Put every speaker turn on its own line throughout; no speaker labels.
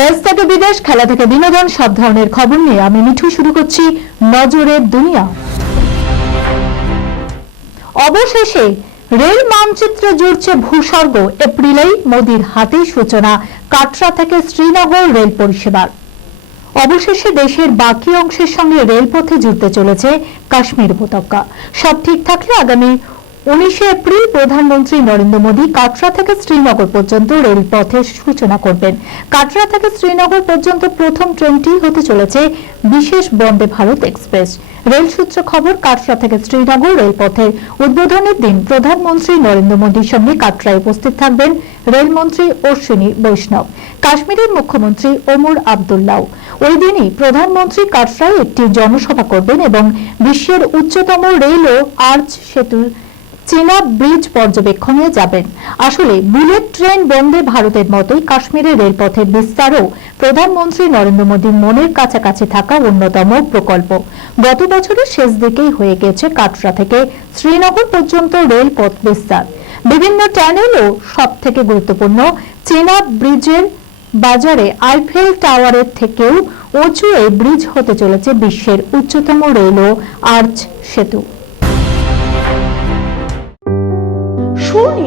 দেশ থেকে বিদেশ, খেলা থেকে বিনোদন, সব ধরনের খবর নিয়ে আমি মিঠু শুরু করছি নজরের দুনিয়া। অবশেষে রেল মানচিত্র জুড়ছে ভূস্বর্গ, এপ্রিলেই মোদির হাতেই সূচনা, কাটরা থেকে শ্রীনগর রেল পরিষেবার। অবশেষে দেশের বাকি অংশের সঙ্গে রেলপথে জুড়তে চলেছে কাশ্মীর উপত্যকা। সব ঠিক থাকলে আগামী উনিশে এপ্রিল প্রধানমন্ত্রী নরেন্দ্র মোদী কাটরা থেকে শ্রীনগর পর্যন্ত রেলপথের সূচনা করবেন। কাটরা থেকে শ্রীনগর পর্যন্ত প্রথম ট্রেনটি হতে চলেছে বিশেষ বন্দে ভারত এক্সপ্রেস। রেল সূত্র খবর, কাটরা থেকে শ্রীনগর রেলপথের উদ্বোধনের দিন প্রধানমন্ত্রী নরেন্দ্র মোদীর সঙ্গে কাটরায় উপস্থিত থাকবেন রেলমন্ত্রী অশ্বিনী বৈষ্ণব, কাশ্মীরের মুখ্যমন্ত্রী ওমর আবদুল্লাহ। ওই দিনই প্রধানমন্ত্রী কাটরায় একটি জনসভা করবেন এবং বিশ্বের উচ্চতম রেল ও আর্চ সেতুর চীনা ব্রিজ পর্যবেক্ষণে যাবেন। আসলে বুলেট ট্রেন বন্দে ভারতের মতোই কাশ্মীরের রেলপথের বিস্তারও প্রধানমন্ত্রী নরেন্দ্র মোদীর মনের কাছাকাছি থাকা অন্যতম প্রকল্প। গত বছরের শেষ দিকেই হয়ে গেছে কাটরা থেকে শ্রীনগর পর্যন্ত রেলপথ বিস্তার। বিভিন্ন টানেলও সব থেকে গুরুত্বপূর্ণ চীনা ব্রিজের বাজারে আইফেল টাওয়ারের থেকেও উঁচু এই ব্রিজ হতে চলেছে বিশ্বের উচ্চতম রেল ও আর্চ সেতু।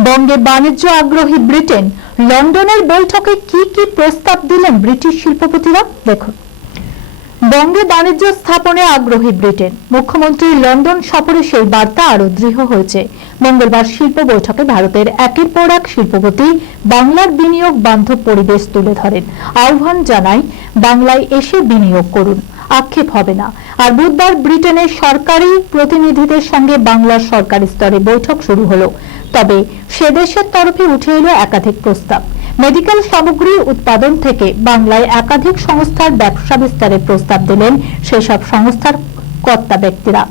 বঙ্গে বাণিজ্য আগ্রহী ব্রিটেন লন্ডনের বৈঠকে কি কি প্রস্তাব দিলেন ব্রিটিশ শিল্পপতিরা? দেখুন। বঙ্গে বাণিজ্য স্থাপনে আগ্রহী ব্রিটেন। মুখ্যমন্ত্রী লন্ডন সফরে সেই বার্তা আরও দৃঢ় হয়েছে। মঙ্গলবার শিল্প বৈঠকে ভারতের একের পর এক শিল্পপতি বাংলার বিনিয়োগ বান্ধব পরিবেশ তুলে ধরেন। আহ্বান জানায়, বাংলায় এসে বিনিয়োগ করুন। আক্ষেপ হবে না। আর বুধবার ব্রিটেনের সরকারি প্রতিনিধিদের সঙ্গে বাংলার সরকারি স্তরে বৈঠক শুরু হলো। তবে সে দেশের তরফে উঠে এলো একাধিক প্রস্তাব। মেডিকেল সামগ্রী উৎপাদন থেকে বাংলায় একাধিক সংস্থার ব্যবসা বিস্তারের প্রস্তাব দিলেন সেসব সংস্থার কর্তা ব্যক্তিরা।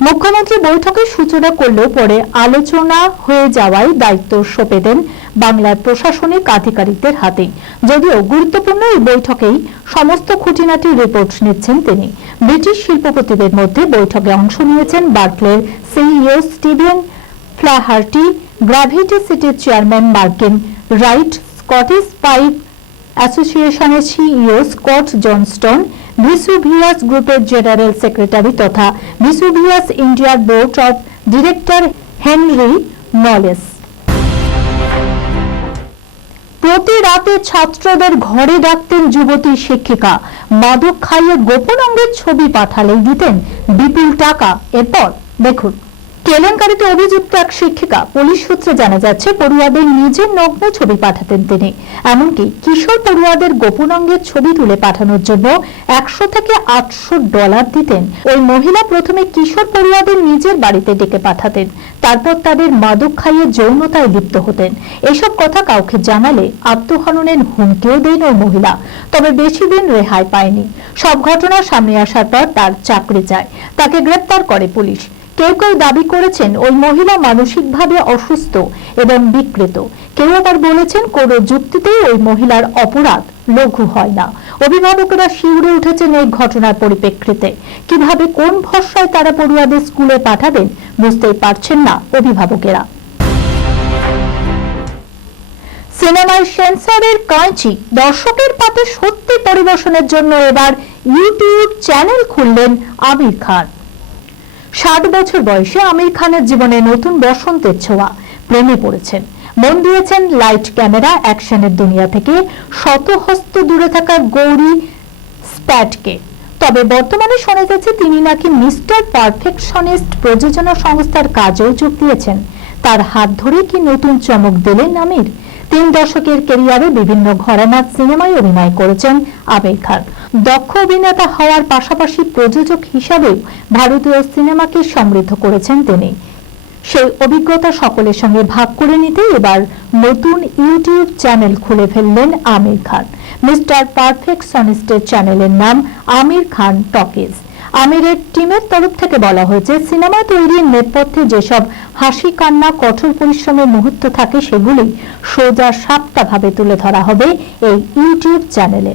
মুখ্যমন্ত্রী বৈঠকের সূচনা করলেও পরে আলোচনা হয়ে যাওয়ায় দায়িত্ব সঁপে দেন বাংলার প্রশাসনিক আধিকারিকদের হাতে। যদিও গুরুত্বপূর্ণ এই বৈঠকেই সমস্ত খুঁটিনাটি রিপোর্ট নিচ্ছেন তিনি। ব্রিটিশ শিল্পপতিদের মধ্যে বৈঠকে অংশ নিয়েছেন বার্কলের সিইও স্টিভেন ফ্লাহার্টি গ্রাভিটি সিটির চেয়ারম্যান মার্কিন রাইট স্কটিশ পাইপ অ্যাসোসিয়েশনের সিইও স্কট জনস্টন, ভিসুভিয়াস গ্রুপের জেনারেল সেক্রেটারি তথা ভিসুভিয়াস ইন্ডিয়ার board of director Henry Knowles. প্রতি রাতে ছাত্রদের ঘরে ডাকতেন যুবতী শিক্ষিকা। মাদক খাইয়ে গোপন অঙ্গের ছবি পাঠালেই দিতেন। বিপুল টাকা। এরপর দেখুন। কেলেঙ্কারিতে অভিযুক্ত এক শিক্ষিকা, পুলিশ সূত্রে জানা যাচ্ছে, পড়ুয়াদের নিজের নগ্ন ছবি পাঠাতেন তিনি। এমনকি কিশোর পড়ুয়াদের গোপন অঙ্গের ছবি তুলে পাঠানোর জন্য একশো থেকে আটশো ডলার দিতেন। ওই মহিলা প্রথমে কিশোর পড়ুয়াদের নিজের বাড়িতে ডেকে পাঠাতেন। তারপর তাদের মাদক খাইয়ে যৌনতায় লিপ্ত হতেন। এসব কথা কাউকে জানালে আত্মহননের হুমকিও দেন ওই মহিলা। তবে বেশি দিন রেহাই পায়নি। সব ঘটনা সামনে আসার পর তার চাকরি যায়। তাকে গ্রেপ্তার করে পুলিশ। কেউ কেউ দাবি করেছেন ওই মহিলা মানসিকভাবে অসুস্থ এবং বিকৃত। কেউ আবার বলেছেন কোন যুক্তিতেই ওই মহিলার অপরাধ লঘু হয় না। অভিভাবকেরা শিউরে উঠেছেন এই ঘটনার পরিপ্রেক্ষিতে। কীভাবে কোন ভরসায় তারা পড়ুয়াদের স্কুলে পাঠাবেন বুঝতেই পারছেন না অভিভাবকেরা। সিনেমায় সেন্সরের কাঁচি দর্শকের পাতে সত্যি পরিবেশনের জন্য এবার ইউটিউব চ্যানেল খুললেন আমির খান। ষাট বছর বয়সে আমির খানের জীবনে নতুন বসন্তের ছোঁয়া। প্রেমে পড়েছেন। মন দিয়েছেন লাইট ক্যামেরা অ্যাকশনের দুনিয়া থেকে। শতহস্ত দূরে থাকা গৌরী স্প্যাটকে। তবে বর্তমানে শোনা যাচ্ছে তিনি নাকি মিস্টার পারফেকশনিস্ট প্রযোজনা সংস্থার কাজেও যোগ দিয়েছেন। তার হাত ধরে কি নতুন চমক দিলেন আমির? তিন দশকের কেরিয়ারে বিভিন্ন ঘরানার সিনেমায় অভিনয় করেছেন আমির খান। দক্ষ অভিনেতা হওয়ার পাশাপাশি প্রযোজক হিসাবেও ভারতীয় সিনেমাকে সমৃদ্ধ করেছেন তিনি। সেই অভিজ্ঞতা সকলের সঙ্গে ভাগ করে নিতে এবার নতুন ইউটিউব চ্যানেল খুলে ফেললেন আমির খান। মিস্টার পারফেকশনিস্টের চ্যানেলের নাম আমির খান টকিজ। আমিরের টিমের তরফ থেকে বলা হয়েছে, সিনেমা তৈরির নেপথ্যে যেসব হাসি, কান্না, কঠোর পরিশ্রমের মুহূর্ত থাকে, সেগুলি সোজা সাপ্তাভাবে তুলে ধরা হবে এই ইউটিউব চ্যানেলে।